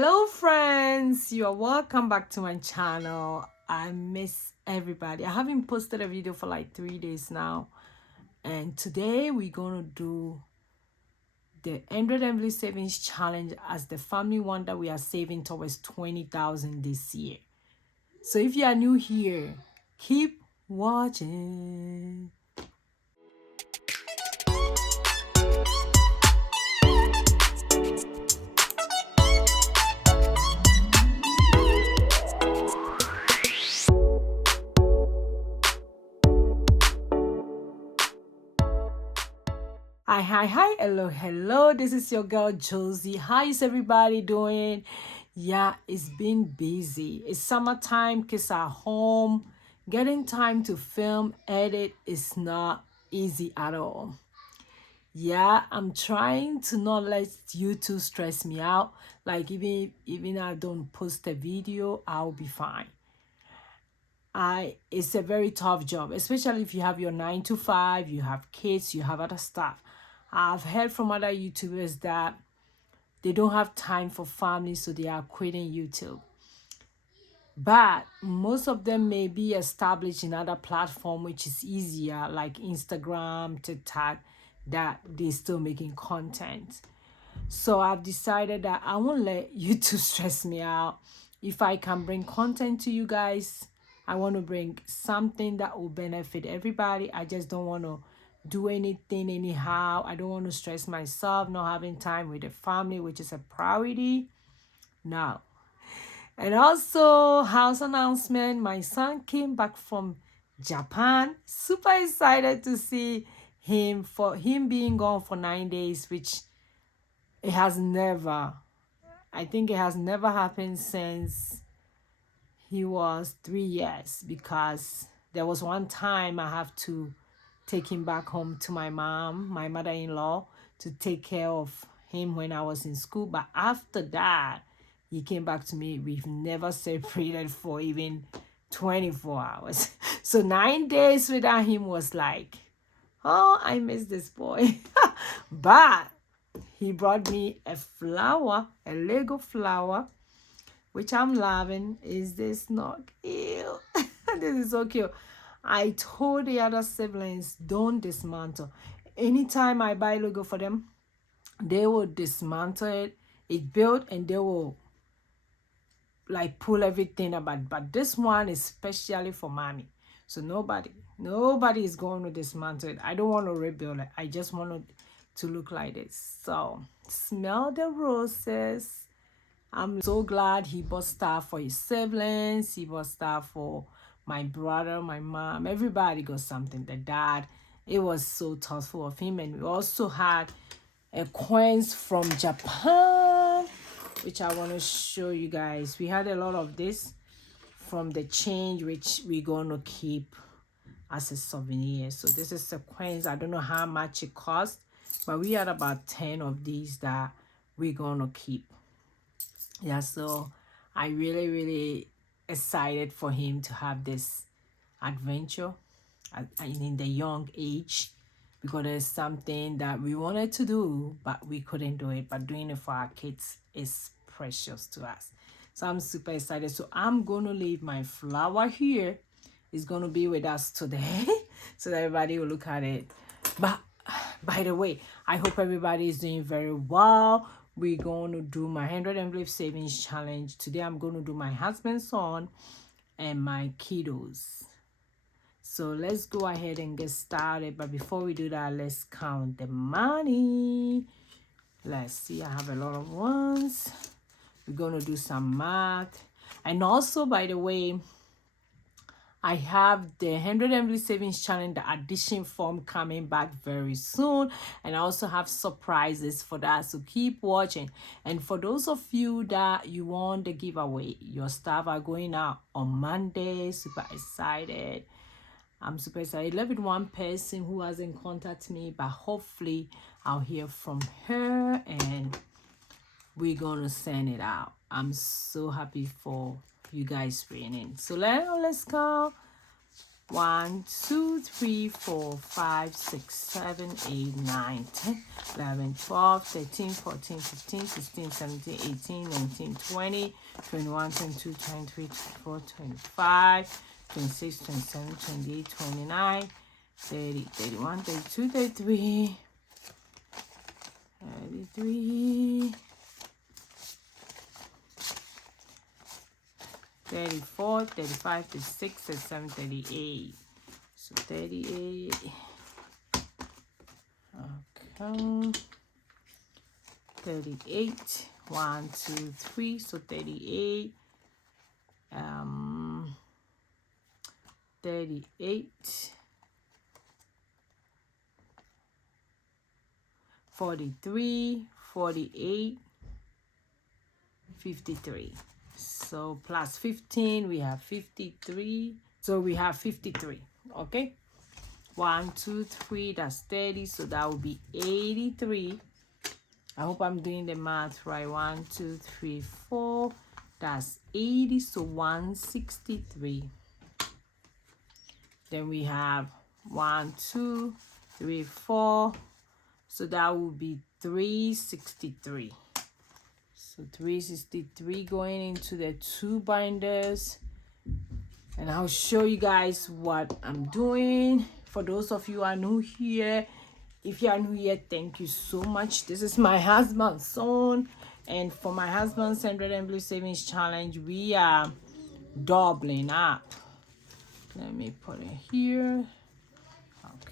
Hello friends, you are welcome back to my channel. I miss everybody. I haven't posted a video for like 3 days now, and today we're gonna do the 100 Envelope Savings Challenge as the family one that we are saving towards 20,000 this year. So if you are new here, keep watching. Hi, hello, this is your girl Josy. How is everybody doing? Yeah, it's been busy. It's summertime, kids are home. Getting time to film, edit is not easy at all. Yeah, I'm trying to not let YouTube stress me out. Like even I don't post a video, I'll be fine. It's a very tough job, especially if you have your 9 to 5, you have kids, you have other stuff. I've heard from other YouTubers that they don't have time for family, so they are quitting YouTube. But most of them may be established in other platforms, which is easier, like Instagram, TikTok, that they're still making content. So I've decided that I won't let YouTube stress me out. If I can bring content to you guys, I want to bring something that will benefit everybody. I just don't want to do anything anyhow. I don't want to stress myself, not having time with the family, which is a priority. No. And also, house announcement, my son came back from Japan. Super excited to see him, for him being gone for 9 days, which it has never, I think it has never happened since he was 3 years, because there was one time I have to take him back home to my mom, my mother-in-law, to take care of him when I was in school. But after that, he came back to me. We've never separated for even 24 hours. So 9 days without him was like, oh, I miss this boy. But he brought me a flower, a Lego flower, which I'm loving. Is this not cute? This is so cute. I told the other siblings, don't dismantle. Anytime I buy Lego for them, they will dismantle it built, and they will like pull everything about. But this one is specially for mommy. So nobody is going to dismantle it. I don't want to rebuild it. I just want it to look like this. So smell the roses. I'm so glad he bought stuff for his siblings. He bought stuff for my brother, my mom. Everybody got something. The dad. It was so thoughtful of him. And we also had a coins from Japan, which I want to show you guys. We had a lot of this from the change, which we're going to keep as a souvenir. So this is the coins. I don't know how much it cost, but we had about 10 of these that we're going to keep. Yeah, so I really excited for him to have this adventure in the young age, because there's something that we wanted to do but we couldn't do it. But doing it for our kids is precious to us. So I'm super excited. So I'm gonna leave my flower here. It's gonna be with us today so that everybody will look at it. But by the way, I hope everybody is doing very well. We're going to do my 100 envelope savings challenge. Today I'm going to do my husband's son and my kiddos. So let's go ahead and get started. But before we do that, let's count the money. Let's see, I have a lot of ones. We're going to do some math. And also, by the way, I have the 100 envelope savings challenge, the addition form, coming back very soon. And I also have surprises for that. So keep watching. And for those of you that you want the giveaway, your stuff are going out on Monday. Super excited. I'm super excited. I left with one person who hasn't contacted me, but hopefully I'll hear from her and we're gonna send it out. I'm so happy for you guys winning. So let's go. 1, 2, 3, 4, 5, 6, 7, 8, 9, 10, 11, 12, 13, 14, 15, 16, 17, 18, 19, 20, 21, 22, 23, 24, 25, 26, 27, 28, 29, 30, 31, 32, 33, 33, 34, 35, 36, 37, 38. So 38. Okay. 38. 1, 2, 3. So 38. 38. 43. 48. 53. So plus 15, we have 53. So we have 53. Okay. 1, 2, 3, that's 30. So that will be 83. I hope I'm doing the math right. 1, 2, 3, 4. That's 80. So 163. Then we have 1, 2, 3, 4. So that will be 363. So 363 going into the 2 binders. And I'll show you guys what I'm doing. For those of you who are new here, if you are new here, thank you so much. This is my husband's son. And for my husband's 100 Envelope Savings Challenge, we are doubling up. Let me put it here.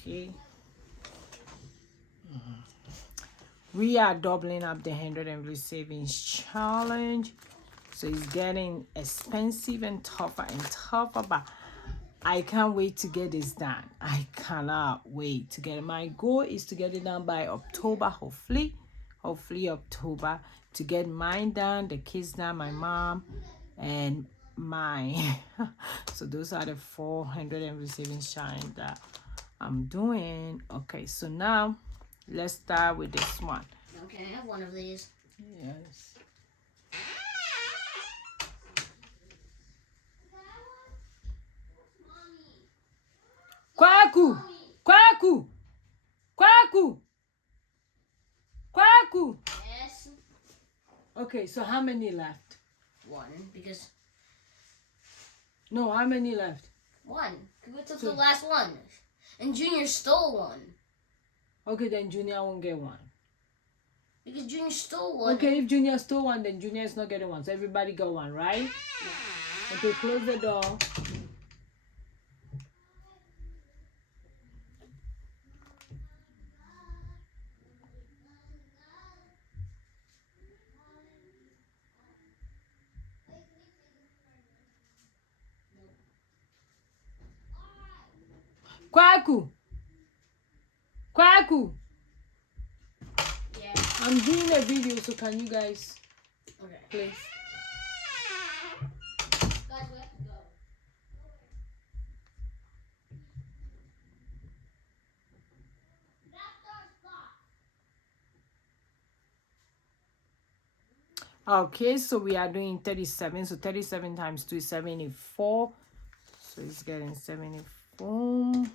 Okay. We are doubling up the 100 Envelope Savings Challenge. So it's getting expensive and tougher, but I can't wait to get this done. I cannot wait to get it. My goal is to get it done by October, hopefully October, to get mine done, the kids done, my mom, and mine. So those are the 400 Envelope Savings Challenge that I'm doing. Okay, so now let's start with this one. Okay, I have one of these. Yes. Kwaku! Kwaku! Kwaku! Kwaku! Yes. Okay, so how many left? 1, because... No, how many left? 1. We took the last one. And Junior stole one. Okay, then Junior won't get one. Because Junior stole one. Okay, if Junior stole one, then Junior is not getting one. So everybody got one, right? Yeah. Okay, close the door. Kwaku! Kwaku! Yeah. I'm doing a video, so can you guys please? Guys, we have to go. Okay, so we are doing 37. So 37 times 2 is 74. So it's getting 74.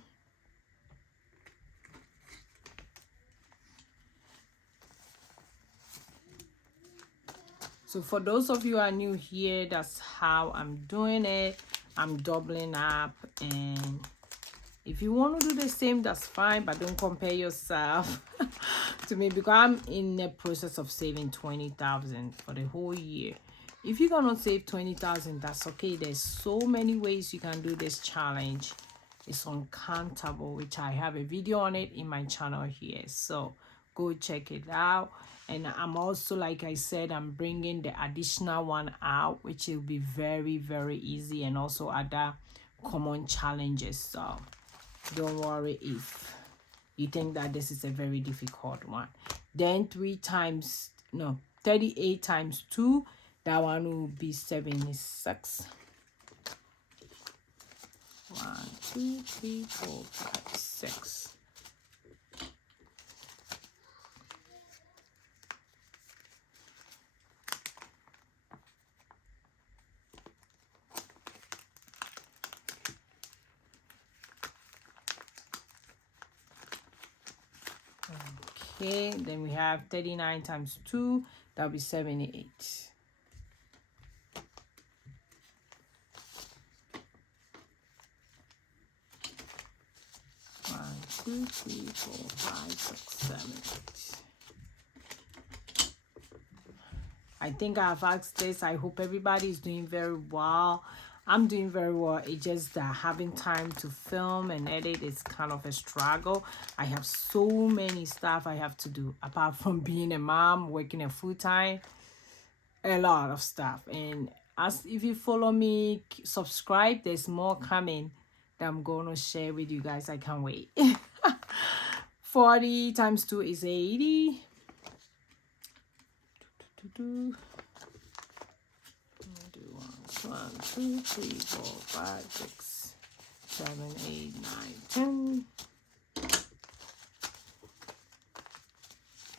So for those of you who are new here, that's how I'm doing it. I'm doubling up, and if you want to do the same, that's fine, but don't compare yourself to me, because I'm in the process of saving 20,000 for the whole year. If you cannot save 20,000, that's okay. There's so many ways you can do this challenge. It's uncountable, which I have a video on it in my channel here, so go check it out. And I'm also, like I said, I'm bringing the additional one out, which will be very, very easy, and also other common challenges. So don't worry if you think that this is a very difficult one. Then 38 times 2, that one will be 76. 1, 2, 3, 4, 5, 6. Okay, then we have 39 times 2, that'll be 78. 1, 2, 3, 4, 5, 6, 7, 8. I think I've asked this. I hope everybody is doing very well. I'm doing very well. It's just that having time to film and edit is kind of a struggle. I have so many stuff I have to do apart from being a mom, working a full-time, a lot of stuff. And as if you follow me, subscribe, there's more coming that I'm going to share with you guys. I can't wait. 40 times 2 is 80. 1, 2, 3, 4, 5, 6, 7, 8, 9, 10.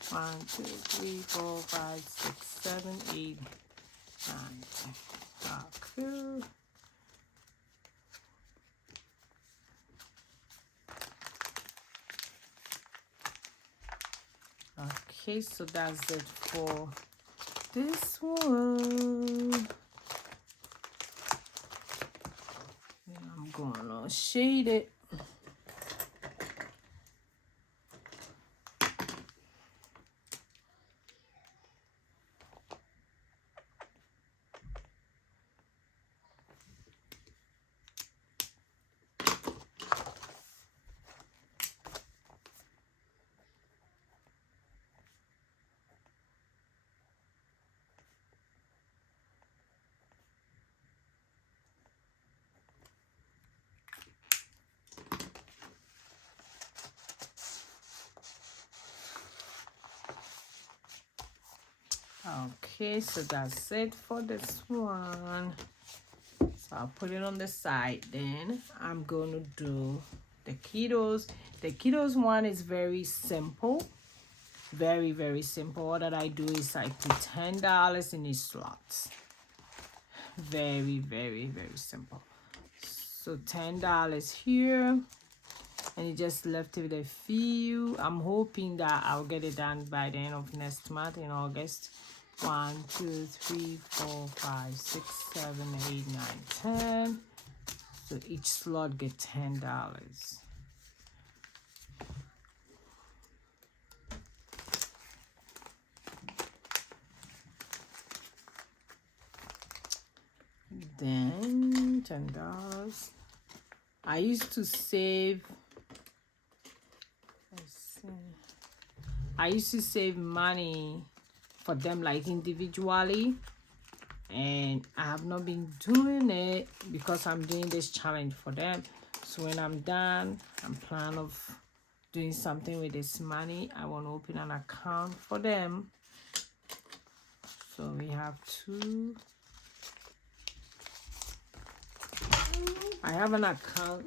1, 2, 3, 4, 5, 6, 7, 8, 9, 10. Okay. Okay, so that's it for this one. I'm gonna shade it. Okay, so that's it for this one. So I'll put it on the side. Then I'm going to do the kiddos. The kiddos one is very simple. Very, very simple. All that I do is I put $10 in each slot. Very, very, very simple. So $10 here. And it just left with a few. I'm hoping that I'll get it done by the end of next month in August. 1, 2, 3, 4, 5, 6, 7, 8, 9, 10. So each slot get $10. Then $10. I used to save. I used to save money for them like individually, and I have not been doing it because I'm doing this challenge for them. So when I'm done, I'm planning of doing something with this money. I want to open an account for them. So we have 2. I have an account.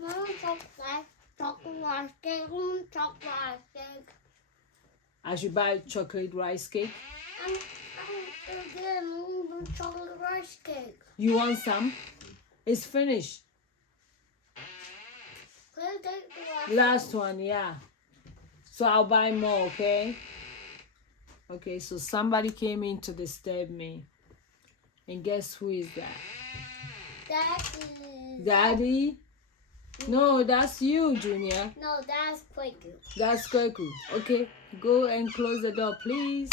Chocolate cake. I should buy chocolate rice cake. I'm chocolate rice cake. You want some? It's finished. Can I take the Last one, yeah. So I'll buy more, okay? Okay, so somebody came in to disturb me. And guess who is that? Daddy. Daddy? No, that's you, Junior. No, that's Kwaku. That's Kwaku. Okay, go and close the door, please.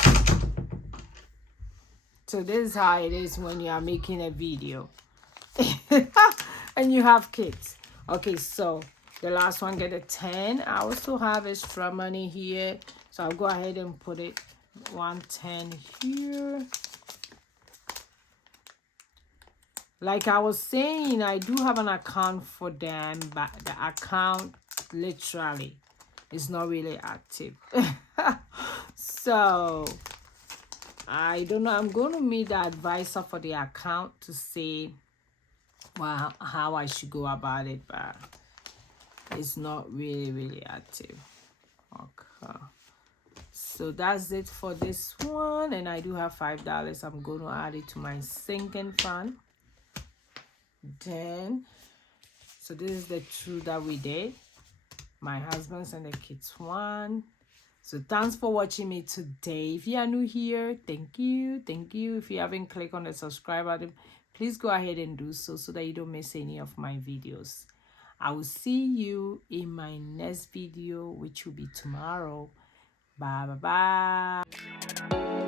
So this is how it is when you are making a video. And you have kids. Okay, so the last one get a 10. I also have extra money here. So I'll go ahead and put it 110 here. Like I was saying, I do have an account for them, but the account literally is not really active. So I don't know. I'm going to meet the advisor for the account to see, well, how I should go about it, but it's not really active. Okay. So that's it for this one. And I do have $5. I'm going to add it to my sinking fund. Then, so this is the 2 that we did. My husband's and the kids one. So thanks for watching me today. If you are new here, thank you. If you haven't clicked on the subscribe button, please go ahead and do so that you don't miss any of my videos. I will see you in my next video, which will be tomorrow. Bye bye bye.